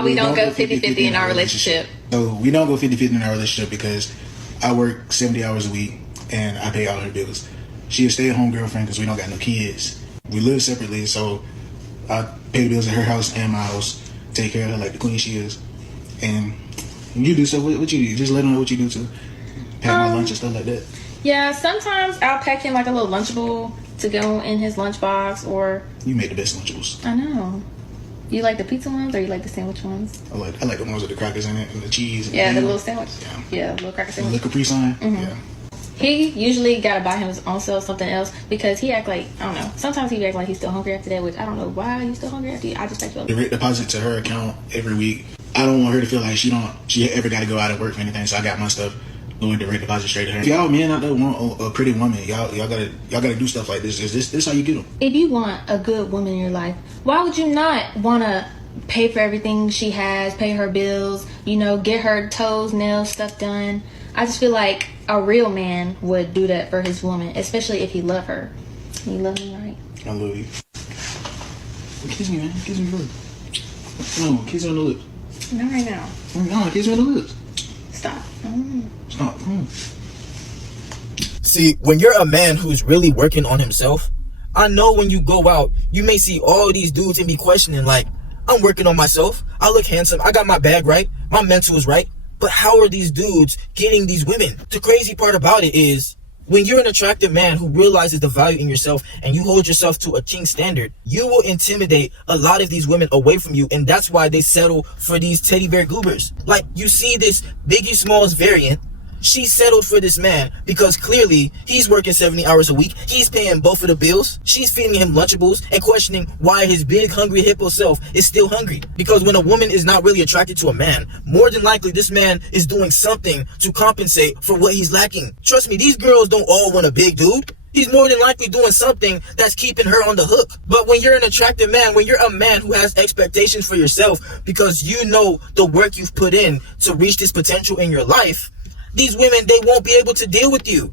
why we don't go 50-50 in our relationship. So we don't go 50-50 in our relationship because I work 70 hours a week and I pay all her bills. She a stay-at-home girlfriend because we don't got no kids. We live separately, so I pay the bills at her house and my house, take care of her like the queen she is. And you do so. What you do? Just let her know what you do too. Pack my lunch and stuff like that. Yeah, sometimes I'll pack him like a little Lunchable to go in his lunchbox, or... You make the best Lunchables. I know. You like the pizza ones or you like the sandwich ones? I like the ones with the crackers in it and the cheese. And yeah, the little sandwich. Yeah, little cracker sandwich. The Capri Sun. Mm-hmm. Yeah. He usually gotta buy him his own self something else because he act like, I don't know, sometimes he act like he's still hungry after that, which I don't know why he's still hungry after you. I just packed you up. Direct deposit to her account every week. I don't want her to feel like she ever got to go out and work for anything, so I got my stuff going direct deposit straight to her. If y'all men out there want a pretty woman, y'all gotta do stuff like this. This how you get them. If you want a good woman in your life, why would you not want to pay for everything she has, pay her bills, get her toes, nails, stuff done? I just feel like a real man would do that for his woman, especially if he love her. You love me, right? I love you. Kiss me, man. Kiss me first. No, kiss me on the lips. Not right now. No, kiss me on the lips. Stop. Stop. See, when you're a man who's really working on himself, I know when you go out, you may see all these dudes and be questioning like, I'm working on myself. I look handsome. I got my bag right. My mental is right. But how are these dudes getting these women? The crazy part about it is when you're an attractive man who realizes the value in yourself and you hold yourself to a king standard, you will intimidate a lot of these women away from you. And that's why they settle for these teddy bear goobers. Like you see this Biggie Smalls variant. She settled for this man because clearly he's working 70 hours a week. He's paying both of the bills. She's feeding him Lunchables and questioning why his big hungry hippo self is still hungry. Because when a woman is not really attracted to a man, more than likely this man is doing something to compensate for what he's lacking. Trust me, these girls don't all want a big dude. He's more than likely doing something that's keeping her on the hook. But when you're an attractive man, when you're a man who has expectations for yourself because you know the work you've put in to reach this potential in your life, these women, they won't be able to deal with you.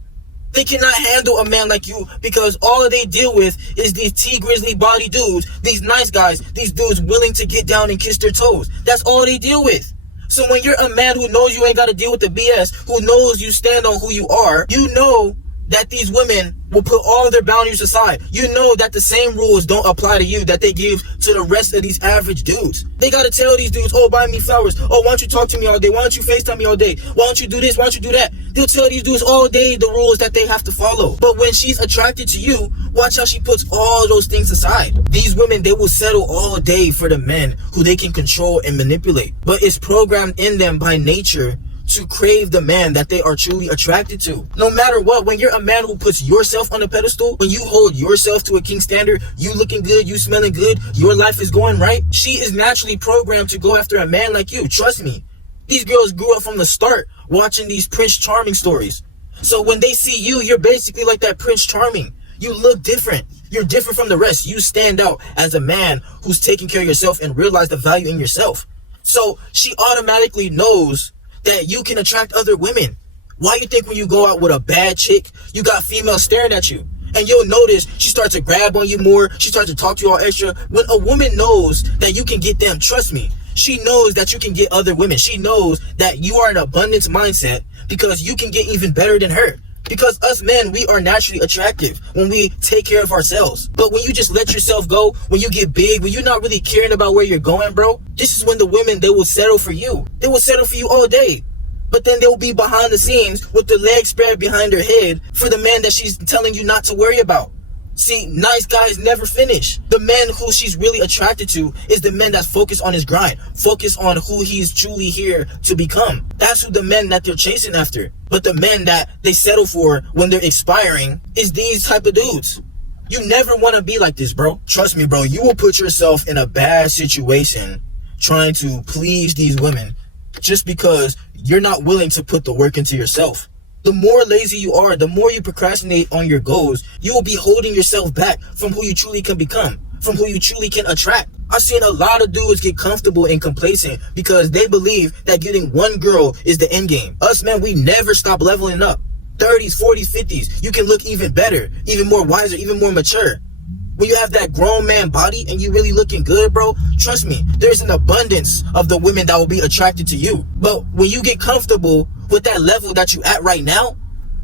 They cannot handle a man like you because all they deal with is these T-Grizzly body dudes, these nice guys, these dudes willing to get down and kiss their toes. That's all they deal with. So when you're a man who knows you ain't got to deal with the BS, who knows you stand on who you are, you know that these women will put all of their boundaries aside. You know that the same rules don't apply to you that they give to the rest of these average dudes. They gotta tell these dudes, oh, buy me flowers. Oh, why don't you talk to me all day? Why don't you FaceTime me all day? Why don't you do this? Why don't you do that? They'll tell these dudes all day the rules that they have to follow. But when she's attracted to you, watch how she puts all those things aside. These women, they will settle all day for the men who they can control and manipulate. But it's programmed in them by nature to crave the man that they are truly attracted to. No matter what, when you're a man who puts yourself on a pedestal, when you hold yourself to a king standard, you looking good, you smelling good, your life is going right, she is naturally programmed to go after a man like you. Trust me. These girls grew up from the start watching these Prince Charming stories. So when they see you, you're basically like that Prince Charming. You look different. You're different from the rest. You stand out as a man who's taking care of yourself and realize the value in yourself. So she automatically knows that you can attract other women. Why you think when you go out with a bad chick, you got females staring at you? And you'll notice she starts to grab on you more. She starts to talk to you all extra. When a woman knows that you can get them, trust me, she knows that you can get other women. She knows that you are an abundance mindset because you can get even better than her. Because us men, we are naturally attractive when we take care of ourselves. But when you just let yourself go, when you get big, when you're not really caring about where you're going, bro, this is when the women, they will settle for you. They will settle for you all day. But then they'll be behind the scenes with the legs spread behind her head for the man that she's telling you not to worry about. See, nice guys never finish. The man who she's really attracted to is the man that's focused on his grind, focused on who he's truly here to become. That's who the men that they're chasing after. But the men that they settle for when they're expiring is these type of dudes. You never want to be like this, bro. Trust me, bro. You will put yourself in a bad situation trying to please these women just because you're not willing to put the work into yourself. The more lazy you are, the more you procrastinate on your goals, you will be holding yourself back from who you truly can become, from who you truly can attract. I've seen a lot of dudes get comfortable and complacent because they believe that getting one girl is the end game. Us men, we never stop leveling up. 30s, 40s, 50s, you can look even better, even more wiser, even more mature. When you have that grown man body and you really looking good, bro, trust me, there's an abundance of the women that will be attracted to you. But when you get comfortable with that level that you at right now,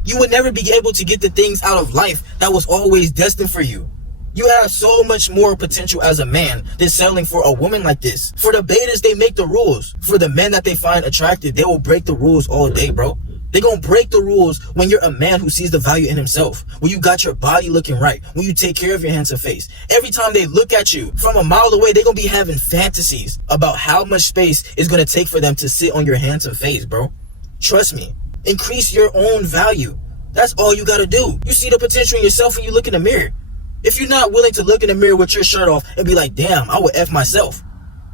you would never be able to get the things out of life that was always destined for you. You have so much more potential as a man than settling for a woman like this. For the betas, they make the rules. For the men that they find attractive, they will break the rules all day, bro. They're gonna break the rules when you're a man who sees the value in himself. When you got your body looking right. When you take care of your handsome face. Every time they look at you from a mile away, they're gonna be having fantasies about how much space it's gonna take for them to sit on your handsome face, bro. Trust me. Increase your own value. That's all you gotta do. You see the potential in yourself when you look in the mirror. If you're not willing to look in the mirror with your shirt off and be like, damn, I would F myself,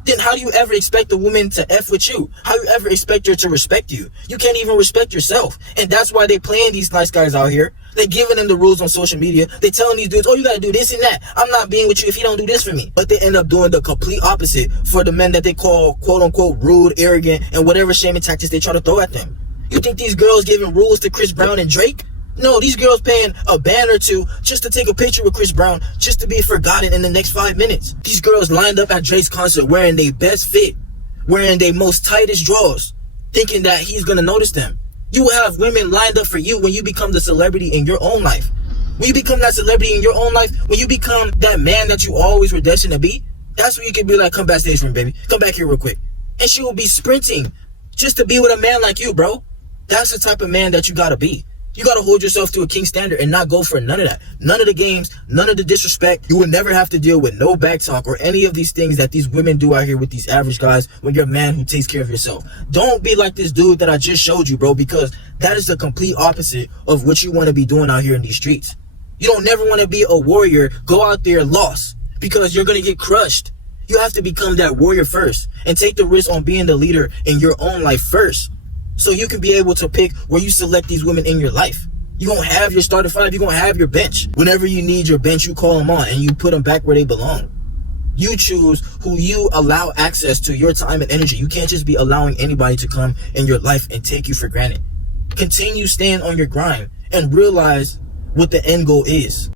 then how do you ever expect a woman to F with you? How do you ever expect her to respect you? You can't even respect yourself. And that's why they playing these nice guys out here. They're giving them the rules on social media. They're telling these dudes, oh, you gotta do this and that. I'm not being with you if you don't do this for me. But they end up doing the complete opposite for the men that they call, quote unquote, rude, arrogant, and whatever shaming tactics they try to throw at them. You think these girls giving rules to Chris Brown and Drake? No, these girls paying a band or two just to take a picture with Chris Brown, just to be forgotten in the next 5 minutes. These girls lined up at Drake's concert wearing their best fit, wearing their most tightest drawers, thinking that he's gonna notice them. You will have women lined up for you when you become the celebrity in your own life. When you become that celebrity in your own life, when you become that man that you always were destined to be, that's when you can be like, come backstage for me, baby. Come back here real quick. And she will be sprinting just to be with a man like you, bro. That's the type of man that you gotta be. You gotta hold yourself to a king standard and not go for none of that. None of the games, none of the disrespect. You will never have to deal with no back talk or any of these things that these women do out here with these average guys when you're a man who takes care of yourself. Don't be like this dude that I just showed you, bro, because that is the complete opposite of what you want to be doing out here in these streets. You don't never want to be a warrior, go out there lost, because you're going to get crushed. You have to become that warrior first and take the risk on being the leader in your own life first. So you can be able to pick where you select these women in your life. You're going to have your starting five. You're going to have your bench. Whenever you need your bench, you call them on and you put them back where they belong. You choose who you allow access to your time and energy. You can't just be allowing anybody to come in your life and take you for granted. Continue staying on your grind and realize what the end goal is.